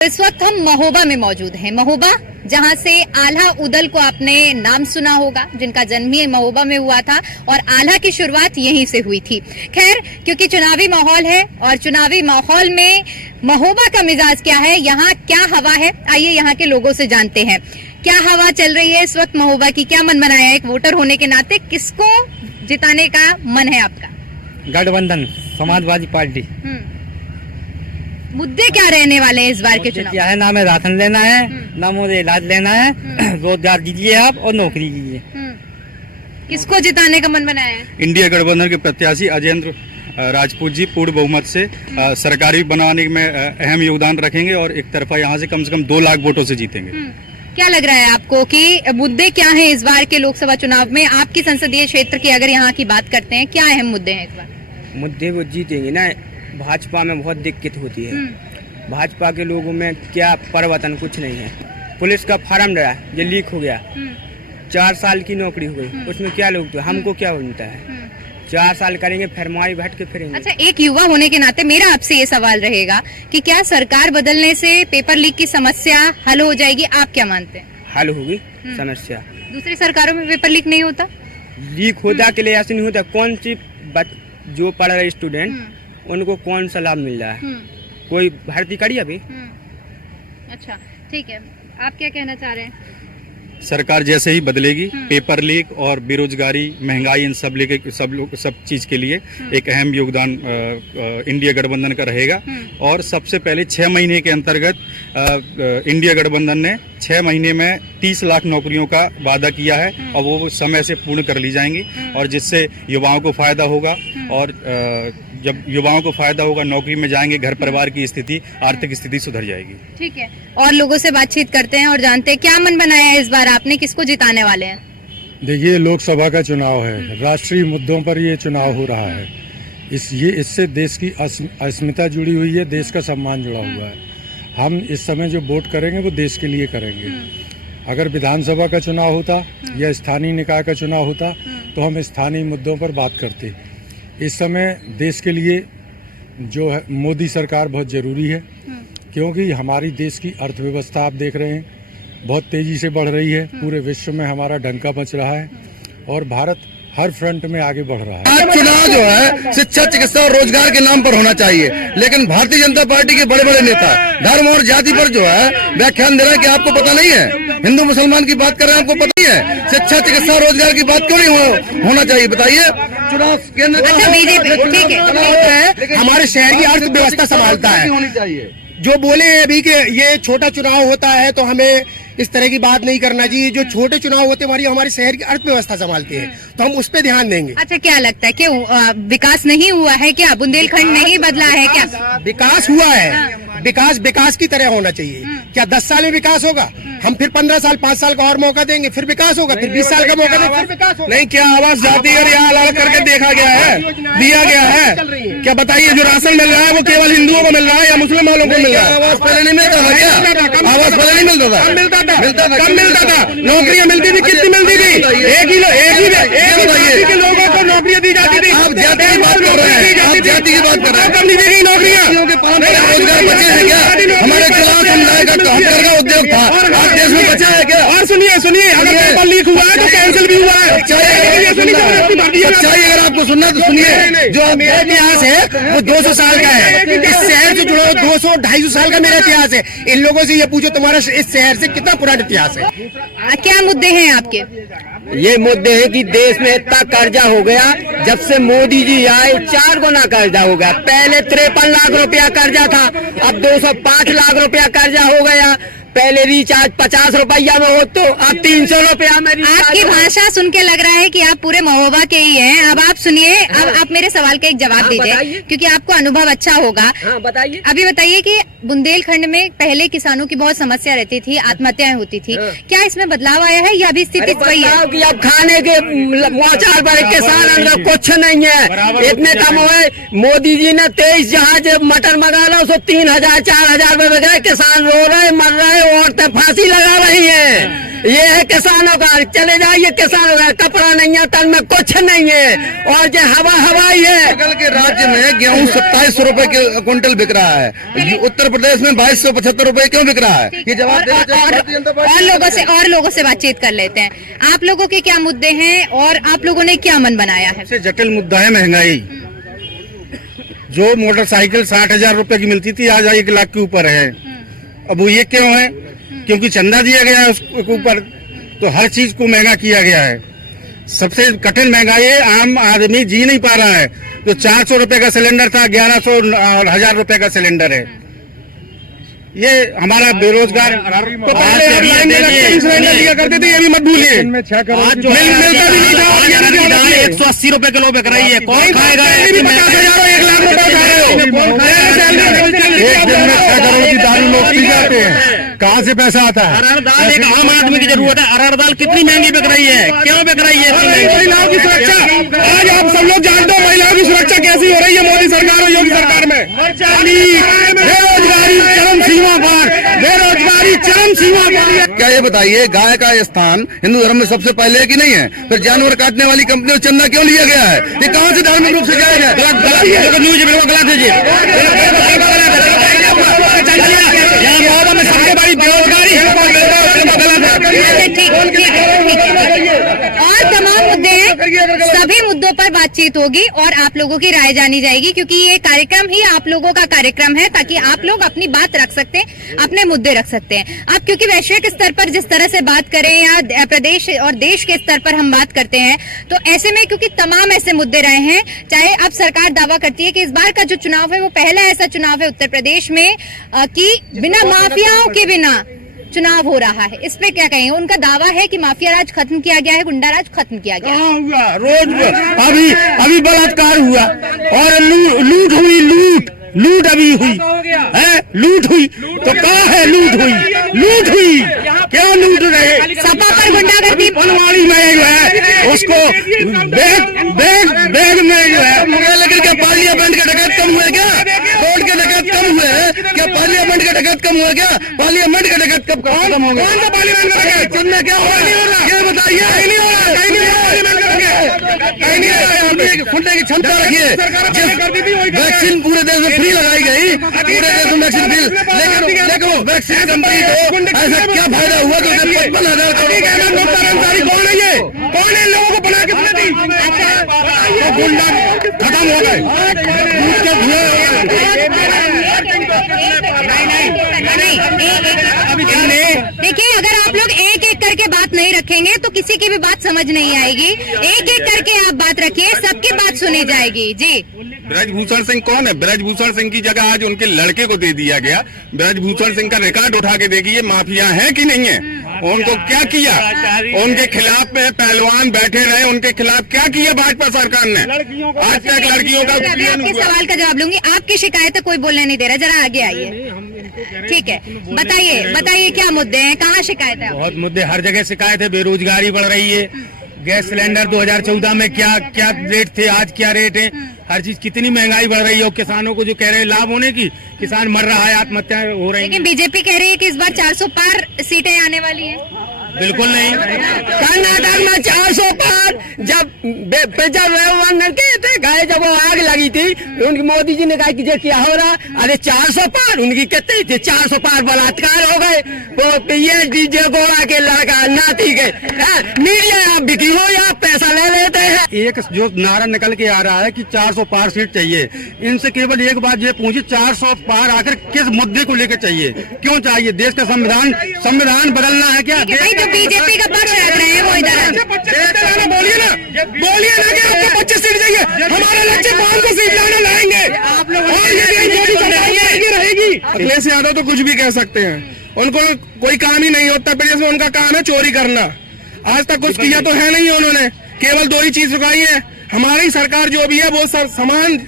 इस वक्त हम महोबा में मौजूद हैं। महोबा जहां से आल्हा उदल को आपने नाम सुना होगा, जिनका जन्म ही महोबा में हुआ था और आल्हा की शुरुआत यहीं से हुई थी। खैर, क्योंकि चुनावी माहौल है और चुनावी माहौल में महोबा का मिजाज क्या है, यहाँ क्या हवा है, आइए यहाँ के लोगों से जानते हैं क्या हवा चल रही है इस वक्त महोबा की। क्या मन बनाया है एक वोटर होने के नाते, किसको जिताने का मन है आपका? गठबंधन समाजवादी पार्टी। मुद्दे क्या रहने वाले हैं इस बार के चुनाव? क्या है, ना हमें राशन लेना है, ना मुझे इलाज लेना है, रोजगार दीजिए आप और नौकरी दीजिए। किसको जिताने का मन बनाया है? इंडिया गठबंधन के प्रत्याशी अजयेंद्र राजपूत जी पूर्ण बहुमत से सरकारी बनाने में अहम योगदान रखेंगे और एक तरफा यहाँ से कम 2 लाख वोटों से जीतेंगे। क्या लग रहा है आपको कि मुद्दे क्या हैं इस बार के लोकसभा चुनाव में? आपकी संसदीय क्षेत्र की अगर यहाँ की बात करते हैं, क्या अहम मुद्दे हैं इस बार? मुद्दे वो जीतेंगे ना। भाजपा में बहुत दिक्कत होती है। भाजपा के लोगों में क्या परिवर्तन कुछ नहीं है। पुलिस का फार्म डरा ये लीक हो गया, 4 साल की नौकरी हो गई, उसमें क्या लोग, तो हमको क्या मिलता है? 4 साल करेंगे फिर मारी भट के फिरेंगे। अच्छा, एक युवा होने के नाते मेरा आपसे ये सवाल रहेगा कि क्या सरकार बदलने से पेपर लीक की समस्या हल हो जाएगी? आप क्या मानते हैं? हल होगी समस्या। दूसरी सरकारों में पेपर लीक नहीं होता? लीक होता के लिए ऐसे नहीं होता। कौन सी जो पढ़ रहे स्टूडेंट उनको कौन सा लाभ मिल रहा है? कोई भर्ती करी अभी? अच्छा, ठीक है, आप क्या कहना चाह रहे हैं? सरकार जैसे ही बदलेगी, पेपर लीक और बेरोजगारी, महंगाई, इन सब चीज के लिए एक अहम योगदान इंडिया गठबंधन का रहेगा। और सबसे पहले 6 महीने के अंतर्गत इंडिया गठबंधन ने 6 महीने में 30 लाख नौकरियों का वादा किया है और वो समय से पूर्ण कर ली जाएंगी और जिससे युवाओं को फायदा होगा। और जब युवाओं को फायदा होगा, नौकरी में जाएंगे, घर परिवार की स्थिति, आर्थिक स्थिति सुधर जाएगी। ठीक है, और लोगों से बातचीत करते हैं और जानते हैं क्या मन बनाया है इस बार आपने, किसको जिताने वाले हैं? देखिए, लोकसभा का चुनाव है, राष्ट्रीय मुद्दों पर ये चुनाव हो रहा है। इससे देश की अस्मिता जुड़ी हुई है, देश का सम्मान जुड़ा हुआ है। हम इस समय जो वोट करेंगे वो देश के लिए करेंगे। अगर विधानसभा का चुनाव होता या स्थानीय निकाय का चुनाव होता तो हम स्थानीय मुद्दों पर बात करते। इस समय देश के लिए जो है मोदी सरकार बहुत ज़रूरी है, क्योंकि हमारी देश की अर्थव्यवस्था आप देख रहे हैं बहुत तेज़ी से बढ़ रही है। पूरे विश्व में हमारा डंका बज रहा है और भारत हर फ्रंट में आगे बढ़ रहा है। आज चुनाव जो है शिक्षा, चिकित्सा और रोजगार के नाम पर होना चाहिए, लेकिन भारतीय जनता पार्टी के बड़े बड़े नेता धर्म और जाति पर जो है व्याख्यान दे रहे हैं कि आपको पता नहीं है। हिंदू मुसलमान की बात कर रहे हैं, आपको पता नहीं है। शिक्षा, चिकित्सा और रोजगार की बात क्यों नहीं होना चाहिए, बताइए। चुनाव केंद्र हमारे शहर की अर्थव्यवस्था संभालता है। होनी चाहिए। जो बोले हैं अभी कि ये छोटा चुनाव होता है तो हमें इस तरह की बात नहीं करना चाहिए। जो छोटे चुनाव होते हैं हमारे शहर की अर्थव्यवस्था संभालते हैं, तो हम उस पर ध्यान देंगे। अच्छा, क्या लगता है क्यों विकास नहीं हुआ है? क्या बुंदेलखंड नहीं बदला है? क्या विकास हुआ है? विकास की तरह होना चाहिए। क्या 10 साल में विकास होगा? हम फिर 15 साल 5 साल का और मौका देंगे, फिर विकास होगा। फिर 20 साल का मौका देंगे, फिर विकास होगा। नहीं, क्या आवास जाति और यहाँ अलग करके देखा गया है, दिया गया है? क्या बताइए, जो राशन मिल रहा है वो केवल हिंदुओं को मिल रहा है या मुस्लिम वालों को मिल रहा है? आवास पहले नहीं मिलता था क्या? आवास पहले नहीं मिलता था? कम मिलता था। नौकरियां मिलती थी, कितनी मिलती थी? एक ही जाति के लोगों को नौकरियां दी जाती थी। आप जाति की बात कर रहे हैं, आप जाति की बात कर रहे हैं। कम नहीं दी गई नौकरियां। रोजगार बचे हैं क्या? हमारे खिलाफ समुदाय का कहकर का उद्योग था, आज देश में बचा है क्या? और सुनिए, अगर पेपर लीक हुआ है तो कैंसिल भी हुआ है। सच्चाई अगर आपको सुनना तो सुनिए। जो मेरा इतिहास है वो 200 साल का है। इस शहर से जुड़ा 200-250 साल का मेरा इतिहास है। इन लोगों से ये पूछो तुम्हारा इस शहर से कितना पुराना इतिहास है। क्या मुद्दे हैं आपके? ये मुद्दे हैं कि देश में इतना कर्जा हो गया, जब से मोदी जी आए 4 गुना कर्जा हो गया। पहले 53 लाख रुपया कर्जा था, अब 205 लाख रुपया कर्जा हो गया। पहले रिचार्ज 50 रुपया में हो तो अब 300 रुपया में। आपकी भाषा सुन के लग रहा है कि आप पूरे महोबा के ही हैं। अब आप सुनिए, अब आप मेरे सवाल का एक जवाब दीजिए, क्योंकि आपको अनुभव अच्छा होगा। बताइए। अभी बताइए कि बुंदेलखंड में पहले किसानों की बहुत समस्या रहती थी, आत्महत्याएं होती थी, क्या इसमें बदलाव आया है या अभी स्थिति वही है? कि अब खाने के मोचार पर किसान अंदर कुछ नहीं है, इतने कम हुए। मोदी जी ने 23 जहाज मटर मंगा ला, उसको 3000-4000 में बिक रहे। किसान रो रहे, मर रहे, औरतें फांसी लगा रही हैं। ये है किसानों का, चले जाइए किसानों का, कपड़ा नहीं है, तन में कुछ नहीं है, और जो हवा ही है। बगल के राज्य में गेहूं 2700 रुपए के क्विंटल बिक रहा है, उत्तर प्रदेश में 2275 रुपए क्यों बिक रहा है? ये जवाब देना चाहिए भारतीय जनता पार्टी। और लोगों से बातचीत कर लेते हैं। आप लोगों के क्या मुद्दे हैं और आप लोगों ने क्या मन बनाया है? सबसे जटिल मुद्दा है महंगाई। जो मोटरसाइकिल 60,000 रुपए की मिलती थी आज 1 लाख के ऊपर है। अब वो ये क्यों है? क्योंकि चंदा दिया गया है उसके ऊपर, तो हर चीज को महंगा किया गया है। सबसे कठिन महंगाई है, आम आदमी जी नहीं पा रहा है। जो 400 रुपए का सिलेंडर था 1100 और 1000 रुपए का सिलेंडर है। ये हमारा बेरोजगार तो पहले सिलेंडर लिया करते थे, ये भी मत भूलिए। मिलता भी नहीं था, 180 रुपए किलो बिक रही है। कौन खाएगा? 1 लाख रुपए उठा रहे हो। एक दिन में 6 करोड़ की दारू लोग पी जाते हैं, कहाँ से पैसा आता है? अरहर दाल एक आम आदमी की जरूरत है। अरहर दाल कितनी महंगी बिक रही है? क्यों बिक रही है? महिलाओं की सुरक्षा, आज आप सब लोग जानते हो महिलाओं की सुरक्षा कैसी हो रही है मोदी सरकार और योगी सरकार में। बेरोजगारी चरम सीमा पर, बेरोजगारी चरम सीमा पर। क्या ये बताइए, गाय का स्थान हिंदू धर्म में सबसे पहले है कि नहीं है? फिर जानवर काटने वाली कंपनियों से चंदा क्यों लिया गया है? ये कहाँ से धार्मिक रूप से जायज है? न्यूज गलत है। सबसे बड़ी बेरोजगारी है। और तमाम मुद्दे हैं, सभी मुद्दों पर बातचीत होगी और आप लोगों की राय जानी जाएगी, क्योंकि ये कार्यक्रम ही आप लोगों का कार्यक्रम है, ताकि आप लोग अपनी बात रख सकते हैं, अपने मुद्दे रख सकते हैं। आप क्योंकि वैश्विक स्तर पर जिस तरह से बात करें या प्रदेश और देश के स्तर पर हम बात करते हैं, तो ऐसे में क्योंकि तमाम ऐसे मुद्दे रहे हैं, चाहे अब सरकार दावा करती है कि इस बार का जो चुनाव है वो पहला ऐसा चुनाव है उत्तर प्रदेश में कि बिना माफियाओं के बिना चुनाव हो रहा है। इस पे क्या कहेंगे? उनका दावा है कि माफिया राज खत्म किया गया है, गुंडा राज खत्म किया गया है। हुआ रोज अभी बलात्कार हुआ और लूट अभी हुई है। लूट हुई तो कहाँ है? लूट हुई क्या लूट रहे? सपा पर गुंडागर्दी फुलवाड़ी में जो है उसको बैग में जो है। लेकिन क्या पार्लियामेंट के डकैत कम हुए? क्या कोर्ट के डकैत कम हुए? क्या पार्लियामेंट के डकैत कम हुए? क्या पार्लियामेंट के डकैत कब खत्म होंगे? कौन सा पार्लियामेंट का डकैत? चुनने क्या हो रहा? ये बताइए। नहीं हो रहा, कहीं नहीं हो रहा पार्लियामेंट का डकैत, कहीं नहीं हो रहा। खुलने की क्षमता रखिए। वैक्सीन पूरे देश में फ्री लगाई गई, पूरे देश में वैक्सीन फ्री, लेकिन देखो वैक्सीन कंपनी को ऐसा क्या फायदा हुआ कि उसे 55,000 कर्मचारी कौन है? ये कौन है? लोगों को बना किसने दी? गुंडा खत्म हो देखिए, अगर आप लोग एक एक करके बात नहीं रखेंगे तो किसी की भी बात समझ नहीं आएगी। एक एक करके आप बात रखिए, सबकी बात सुनी जाएगी। जी, ब्रजभूषण सिंह कौन है? ब्रजभूषण सिंह की जगह आज उनके लड़के को दे दिया गया। ब्रजभूषण सिंह का रिकॉर्ड उठा के देखिए, माफिया है कि नहीं है? उनको क्या किया? उनके खिलाफ में पहलवान बैठे रहे, उनके खिलाफ क्या किया भाजपा सरकार ने? आज तक लड़कियों का आपके सवाल का जवाब लूंगी। आपकी शिकायत है, कोई बोलने नहीं दे रहा, जरा आगे आइए। ठीक है, बताइए क्या मुद्दे हैं, कहाँ शिकायत है? बहुत मुद्दे, हर जगह शिकायत है। बेरोजगारी बढ़ रही है। गैस सिलेंडर 2014 में क्या रेट थे, आज क्या रेट है? हर चीज कितनी महंगाई बढ़ रही है। और किसानों को जो कह रहे हैं लाभ होने की, किसान मर रहा है, आत्महत्याएं हो रही हैं। लेकिन बीजेपी कह रही है कि इस बार 400 पार सीटें आने वाली हैं। बिल्कुल नहीं। कर्नाटक में 400 पार जब गए, जब वो आग लगी थी, उनकी मोदी जी ने कहा कि ये क्या हो रहा? अरे 400 पार, उनकी कितनी थी? 400 पार बलात्कार हो गए। वो पीएचडी जे गोवा के लड़का नाती के मीडिया आप बिकी हो या पैसा ले लेते हैं। एक जो नारा निकल के आ रहा है कि 400 पार सीट चाहिए, इनसे केवल एक बात ये पूछी, 400 पार आकर किस मुद्दे को लेकर चाहिए? क्यों चाहिए? देश का संविधान बदलना है क्या? जो बीजेपी का पक्ष रख रहे हैं वो इधर बोलिए ना कि आपको 25 सीट चाहिए। हमारा लक्ष्य 500 सीट लाएंगे आप लोग। रहेगी अखिलेश यादव तो कुछ भी कह सकते हैं, उनको कोई काम ही नहीं होता। प्रदेश में उनका काम है चोरी करना। आज तक कुछ किया तो है नहीं उन्होंने, केवल 2 ही चीज रुकाई है। हमारी सरकार जो भी है वो सामान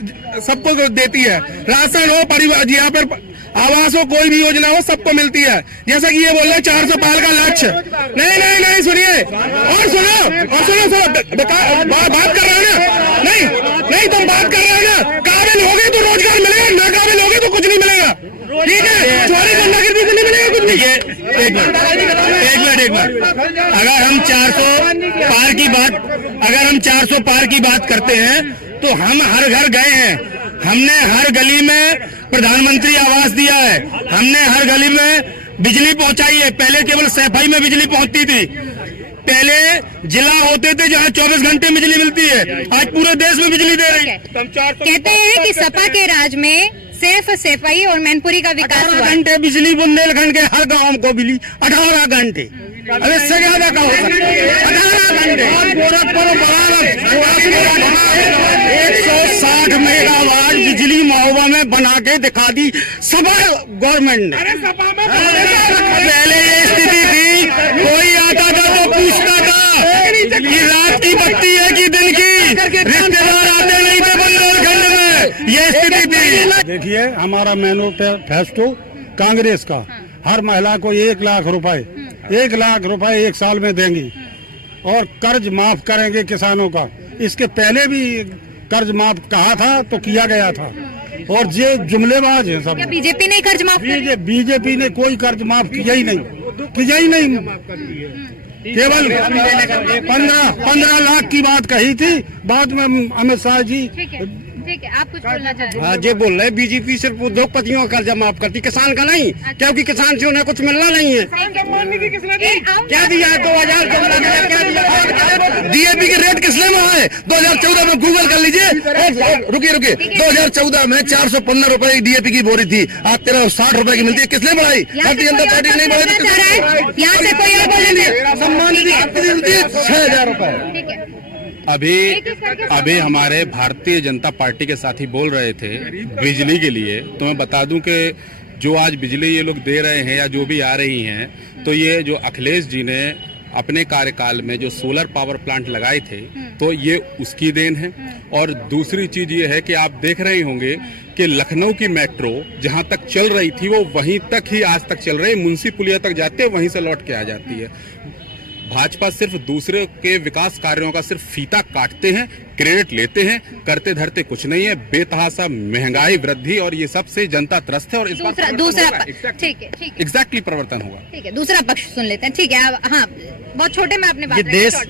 सबको देती है, राशन हो, परिवार यहाँ पर आवास हो, कोई भी योजना हो, सबको मिलती है। जैसा कि ये बोल रहे 400 पार का लक्ष्य। नहीं सुनिए, और सुनो बात कर रहे हो ना? नहीं तुम बात कर रहे हो ना? काबिल हो गए तो रोजगार मिलेगा, नाकाबिल हो गए तो कुछ नहीं मिलेगा। ठीक है, चोरी गुंडागर्दी से नहीं मिलेगा कुछ नहीं। एक मिनट एक बार, अगर हम 400 पार की बात करते हैं तो हम हर घर गए हैं। हमने हर गली में प्रधानमंत्री आवास दिया है, हमने हर गली में बिजली पहुंचाई है। पहले केवल सैफई में बिजली पहुंचती थी, पहले जिला होते थे जहां 24 घंटे बिजली मिलती है, आज पूरे देश में बिजली दे रहे हैं। कहते हैं कि सपा के राज में सिर्फ सैफई और मैनपुरी का विकास हुआ। 18 घंटे बिजली बुंदेलखंड के हर गांव को मिली, 18 घंटे। अब इससे ज्यादा का हो सकता है? 18 घंटे। गोरखपुर 160 मेगावाट बिजली महोबा में बना के दिखा दी सपा गवर्नमेंट ने। पहले ये स्थिति थी, कोई आता था तो पूछता था कि रात की बत्ती है कि दिन की, रिश्तेदार आते नहीं थे बुंदेलखंड में, ये स्थिति थी। देखिए, हमारा मैनिफेस्टो कांग्रेस का हर महिला को 1 लाख रुपए 1 लाख रुपए 1 साल में देंगी और कर्ज माफ करेंगे किसानों का। इसके पहले भी कर्ज माफ कहा था तो किया गया था, और ये जुमलेबाज है सब। बीजेपी ने कर्ज माफ किया? बीजेपी ने कोई कर्ज माफ किया ही नहीं। केवल 15 लाख की बात कही थी, बाद में अमित शाह जी। ठीक है, आप कुछ बोलना चाह रहे हैं? हाँ, ये बोल रहे बीजेपी सिर्फ उद्योगपतियों का कर्जा माफ करती, किसान का नहीं, क्योंकि किसान से उन्हें कुछ मिलना नहीं है। क्या दिया है? 2014 क्या दिया? डीएपी के रेट किसने बढ़ाए? 2014 में गूगल कर लीजिए। रुकिए 2014 में 415 रुपए डीएपी की बोरी थी, आज 60 रुपए की मिलती है। किसने बढ़ाई? भारतीय जनता पार्टी ने नहीं बढ़ाई। यहाँ से कोई और बोलेंगे? सम्मान निधि 6,000 रुपए। अभी हमारे भारतीय जनता पार्टी के साथी बोल रहे थे बिजली के लिए, तो मैं बता दूं कि जो आज बिजली ये लोग दे रहे हैं या जो भी आ रही हैं, तो ये जो अखिलेश जी ने अपने कार्यकाल में जो सोलर पावर प्लांट लगाए थे, तो ये उसकी देन है। और दूसरी चीज ये है कि आप देख रहे होंगे कि लखनऊ की मेट्रो जहां तक चल रही थी वो वहीं तक ही आज तक चल रही है, मुंशी पुलिया तक जाते हैं, वहीं से लौट के आ जाती है। भाजपा सिर्फ दूसरे के विकास कार्यों का सिर्फ फीता काटते हैं, क्रेडिट लेते हैं, करते धरते कुछ नहीं है। बेतहासा महंगाई, वृद्धि और ये सब से जनता त्रस्त है, और इस दूसरा ठीक है एग्जैक्टली परिवर्तन होगा। ठीक है, दूसरा पक्ष सुन लेते हैं। ठीक है, हाँ, बहुत छोटे में आपने बात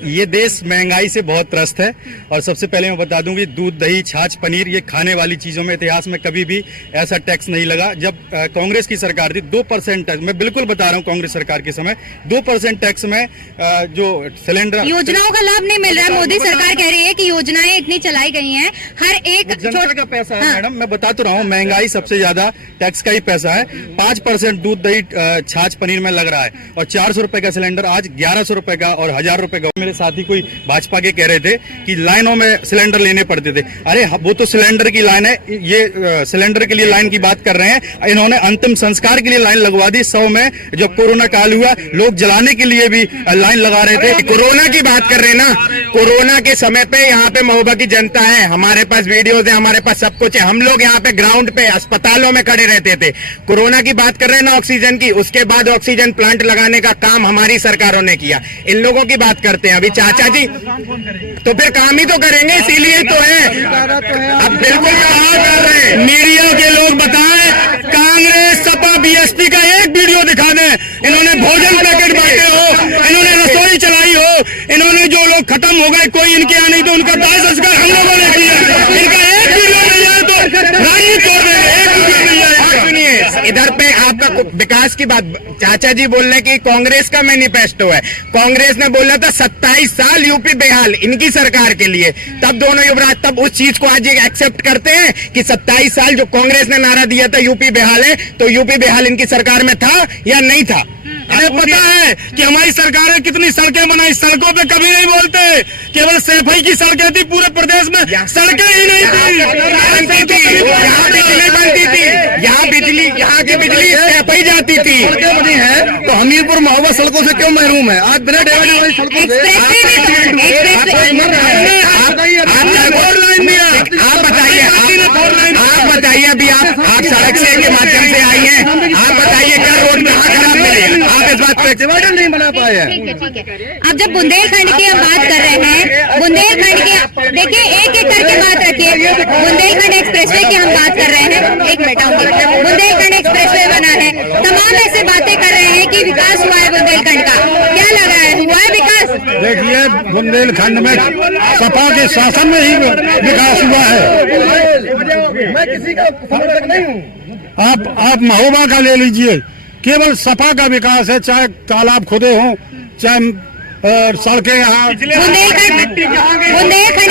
ये देश महंगाई से बहुत त्रस्त है। और सबसे पहले मैं बता दूं कि दूध, दही, छाछ, पनीर, ये खाने वाली चीजों में इतिहास में कभी भी ऐसा टैक्स नहीं लगा। जब कांग्रेस की सरकार थी 2% टैक्स, मैं बिल्कुल बता रहा हूँ, कांग्रेस सरकार के समय 2% टैक्स में जो सिलेंडर, योजनाओं का लाभ नहीं मिल रहा है। मोदी सरकार कह रही है कि योजनाएं इतनी चलाई गई हैं, हर एक जनता का पैसा है। मैडम, मैं बता तो रहा हूँ, महंगाई सबसे ज्यादा टैक्स का ही पैसा है। 5% दूध, दही, छाछ, पनीर में लग रहा है, और 400 रुपए का सिलेंडर आज 1100 रुपए का और 1000 रुपए का। मेरे साथी कोई भाजपा के कह रहे थे कि लाइनों में सिलेंडर लेने पड़ते थे। अरे वो तो सिलेंडर की लाइन है, ये सिलेंडर के लिए लाइन की बात कर रहे हैं। इन्होंने अंतिम संस्कार के लिए लाइन लगवा दी। 100 में जब कोरोना काल हुआ, लोग जलाने के लिए भी लाइन लगा रहे थे। कोरोना की बात कर रहे हैं ना, कोरोना के समय पे यहाँ पे महोबा की जनता है, हमारे पास वीडियोज है, हमारे पास सब कुछ है। हम लोग यहाँ पे ग्राउंड पे अस्पतालों में खड़े रहते थे। कोरोना की बात कर रहे हैं ना, ऑक्सीजन की, उसके बाद ऑक्सीजन प्लांट लगाने का काम हमारी सरकारों ने किया। इन लोगों की बात करते हैं अभी चाचा जी, तो फिर काम ही तो करेंगे, इसीलिए तो है। अब बिल्कुल कर रहे हैं, मीडिया के लोग बताएं, कांग्रेस, सपा, बीएसपी का एक वीडियो दिखा दें, इन्होंने भोजन पैकेट बांटे हो, इन्होंने रसोई चलाई हो, इन्होंने जो लोग खत्म हो गए, कोई इनके यहाँ नहीं तो उनका दाह संस्कार हम लोगों ने किया। इनका एक वीडियो नहीं आया तो राजनीति छोड़ देंगे। एक वीडियो नहीं आया। सुनिए, इधर पे आपका विकास की बात, चाचा जी बोल रहे कि कांग्रेस का मैनिफेस्टो है। कांग्रेस ने बोला था 27 साल यूपी बेहाल इनकी सरकार के लिए, तब दोनों युवराज तब उस चीज को आज एक्सेप्ट करते हैं कि 27 साल जो कांग्रेस ने नारा दिया था यूपी बेहाल है, तो यूपी बेहाल इनकी सरकार में था या नहीं था? हमें पता है कि हमारी सरकार ने कितनी सड़कें बनाई, सड़कों पे कभी नहीं बोलते, केवल सैफई की सड़कें थी, पूरे प्रदेश में सड़कें ही नहीं थी। यहाँ बिजली बनती थी, यहाँ की बिजली सैफई जाती थी। सड़कें बनी है तो हमीरपुर महोबा सड़कों से क्यों महरूम है? आज बिना डेवलप वाली सड़कों से आप बताइए अभी आप सड़क से के माध्यम से आई हैं, आप बताइए क्या रोड कहाँ खराब मिली? आप इस बात पे डिवाइडर नहीं बना पाए हैं। ठीक है। अब जब बुंदेलखंड की हम बात कर रहे हैं, बुंदेलखंड की देखिए, एक एक करके बात रखिए। बुंदेलखंड एक्सप्रेसवे की हम बात कर रहे हैं, एक मिनट आऊंगी। बुंदेलखंड एक्सप्रेसवे बना है, तमाम ऐसे बातें कर रहे हैं कि विकास हुआ है बुंदेलखंड का। क्या है बुंदेलखंड में सपा के शासन में ही विकास हुआ है। मैं किसी का समर्थक नहीं हूँ। आप महोबा का ले लीजिए, केवल सपा का विकास है, चाहे तालाब खुदे हों, चाहे सड़कें यहाँ बुंदेलखंड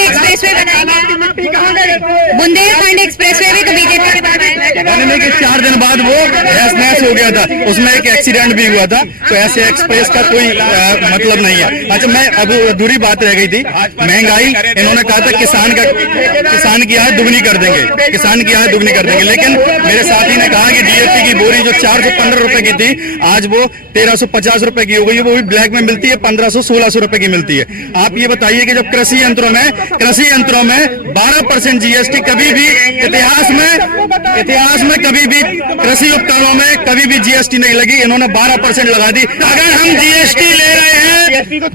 एक्सप्रेसवे बनाएंगे, बुंदेलखंड एक्सप्रेसवे भी तो बीजेपी के बाद बनने के 4 दिन बाद वो तहस-नहस हो गया था, उसमें एक एक्सीडेंट भी हुआ था। तो ऐसे एक्सप्रेस का कोई मतलब नहीं है। अच्छा, मैं अब अधूरी बात रह गई थी, महंगाई इन्होंने कहा था किसान की आय दुगनी कर देंगे, किसान की आय दुगनी कर देंगे, लेकिन मेरे साथी ने कहा कि डीएपी की बोरी जो 415 रुपए की थी आज वो 1350 रुपए की हो गई है, वो भी ब्लैक में मिलती है 1500-1600 रुपए की मिलती है। आप ये बताइए कि जब कृषि यंत्रों में 12% जीएसटी कभी भी इतिहास में कभी भी कृषि उपकरणों में कभी भी जीएसटी नहीं लगी, इन्होंने 12% लगा दी। अगर हम जीएसटी ले रहे हैं तो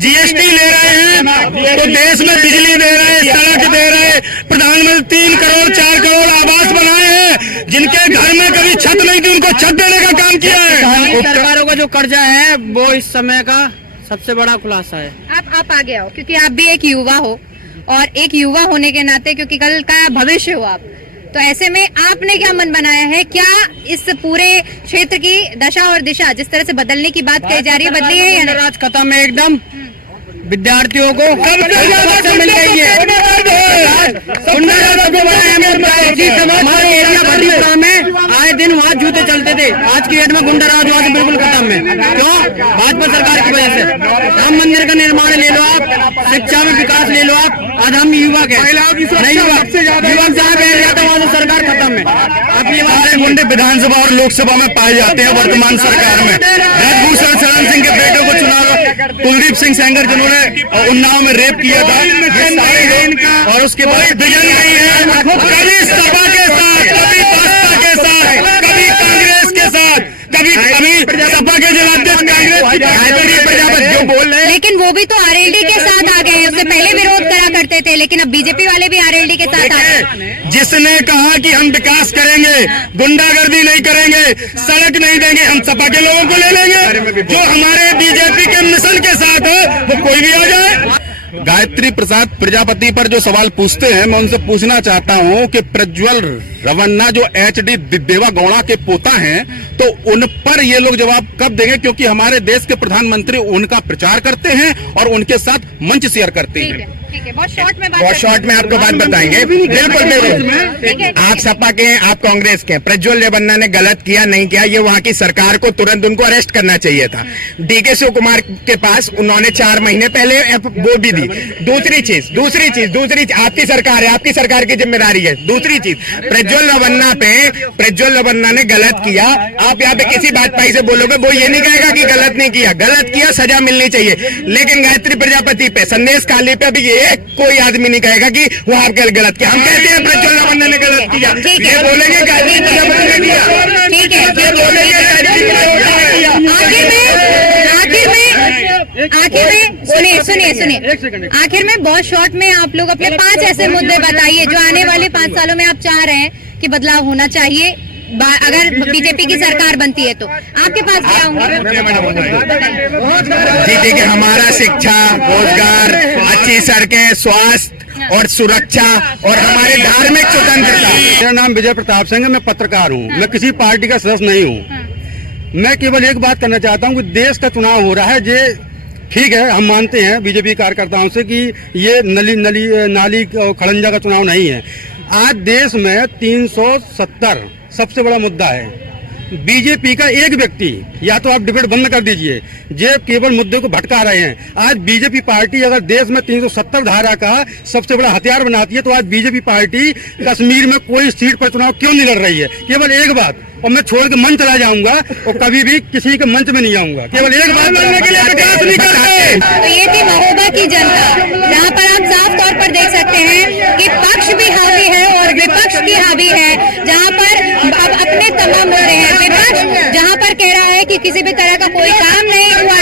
देश में बिजली दे रहे हैं, सड़क दे रहे हैं, प्रधानमंत्री 3 करोड़ 4 करोड़ आवास बनाए हैं, जिनके घर में कभी छत नहीं थी उनको छत देने का काम किया है। सरकारों का जो कर्जा है वो इस समय का सबसे बड़ा खुलासा है। आप आगे आओ, क्योंकि आप भी एक युवा हो और एक युवा होने के नाते, क्योंकि कल का भविष्य हो आप, तो ऐसे में आपने क्या मन बनाया है? क्या इस पूरे क्षेत्र की दशा और दिशा जिस तरह से बदलने की बात कही जा रही है, बदली है या नहीं? राज खत्म है एकदम। विद्यार्थियों को कब मिल गई है? हमारे एरिया भतीपुरा में आए दिन वहाँ जूते चलते थे, आज की डेट में गुंडा राज वहाँ से बिल्कुल खत्म है। क्यों? भाजपा सरकार की वजह से। राम मंदिर का निर्माण ले लो आप, शिक्षा में विकास ले लो आप, आज हम युवक है, नहीं युवक जहाँ बैठ जाता है वहाँ से सरकार खत्म है। आप ये बात गुंडे विधानसभा और लोकसभा में पाए जाते हैं वर्तमान सरकार में। ब्रजभूषण शरण सिंह के बेटों को चुनाव, कुलदीप सिंह सेंगर जिन्होंने उन्नाव में रेप किया था, और उसके बाद विजन नहीं है, कभी सपा के साथ, कभी भाजपा के साथ, कभी कांग्रेस के साथ, कभी सपा के जनाध्यक्ष कांग्रेस प्रजापति जो बोल रहे हैं, लेकिन वो भी तो आरएलडी के साथ आ गए हैं। उससे पहले विरोध करा करते थे, लेकिन अब बीजेपी वाले भी आरएलडी के साथ आ गए। जिसने कहा कि हम विकास करेंगे, गुंडागर्दी नहीं करेंगे, सड़क नहीं देंगे, हम सपा के लोगों को ले लेंगे। जो हमारे बीजेपी के मिशन के साथ है वो कोई भी आ जाए। गायत्री प्रसाद प्रजापति पर जो सवाल पूछते हैं, मैं उनसे पूछना चाहता हूं कि प्रज्वल रवन्ना जो एचडी देवा गौड़ा के पोता हैं, तो उन पर ये लोग जवाब कब देंगे? क्योंकि हमारे देश के प्रधानमंत्री उनका प्रचार करते हैं और उनके साथ मंच शेयर करते हैं। ठीक है, बहुत शॉर्ट में आपको बात बताएंगे। बिल्कुल आप सपा के हैं, आप कांग्रेस के हैं। प्रज्वल रेवन्ना ने गलत किया नहीं किया, ये वहाँ की सरकार को तुरंत उनको अरेस्ट करना चाहिए था। डीके शिव कुमार के पास उन्होंने 4 महीने पहले वो भी दी। दूसरी चीज आपकी सरकार है, आपकी सरकार की जिम्मेदारी है। दूसरी चीज प्रज्वल रवन्ना ने गलत किया, आप यहाँ पे किसी भाजपाई से बोलोगे वो ये नहीं कहेगा कि गलत नहीं किया, गलत किया, सजा मिलनी चाहिए। लेकिन गायत्री प्रजापति पे, संदेश काली पे भी कोई आदमी नहीं कहेगा कि वो आपके गलत किया। हम कहते हैं प्रज्वल रवन्ना ने गलत किया, ये बोलेंगे गायत्री प्रजापति ने किया, ठीक है। आखिर में सुनिए, आखिर में बहुत शॉर्ट में आप लोग अपने 5 ऐसे मुद्दे बताइए जो आने वाले 5 सालों में आप चाह रहे हैं कि बदलाव होना चाहिए अगर बीजेपी की सरकार बनती है तो। आपके पास क्या होंगे? जी ठीक है, हमारा शिक्षा, रोजगार, अच्छी सड़कें, स्वास्थ्य और सुरक्षा और हमारे धार्मिक स्वतंत्रता। मेरा नाम विजय प्रताप सिंह है, मैं पत्रकार हूँ, मैं किसी पार्टी का सदस्य नहीं हूँ। मैं केवल एक बात करना चाहता हूँ कि देश का चुनाव हो रहा है, ये ठीक है, हम मानते हैं बीजेपी कार्यकर्ताओं से कि ये नाली और खड़ंजा का चुनाव नहीं है। आज देश में 370 सबसे बड़ा मुद्दा है। बीजेपी का एक व्यक्ति, या तो आप डिबेट बंद कर दीजिए, ये केवल मुद्दे को भटका रहे हैं। आज बीजेपी पार्टी अगर देश में 370 धारा का सबसे बड़ा हथियार बनाती है, तो आज बीजेपी पार्टी कश्मीर में कोई सीट पर चुनाव क्यों नहीं लड़ रही है? केवल एक बात, और मैं छोड़ के मंच चला जाऊंगा और कभी भी किसी के मंच में नहीं आऊंगा। केवल एक बात लड़ने के लिए विकास नहीं करते। तो ये थी महोबा की जनता, जहाँ पर आप साफ तौर पर देख सकते हैं कि पक्ष भी हावी है और विपक्ष भी हावी है। जहाँ पर अब अपने तमाम मुद्दे हैं, विपक्ष जहाँ पर कह रहा है कि किसी भी तरह का कोई काम नहीं हुआ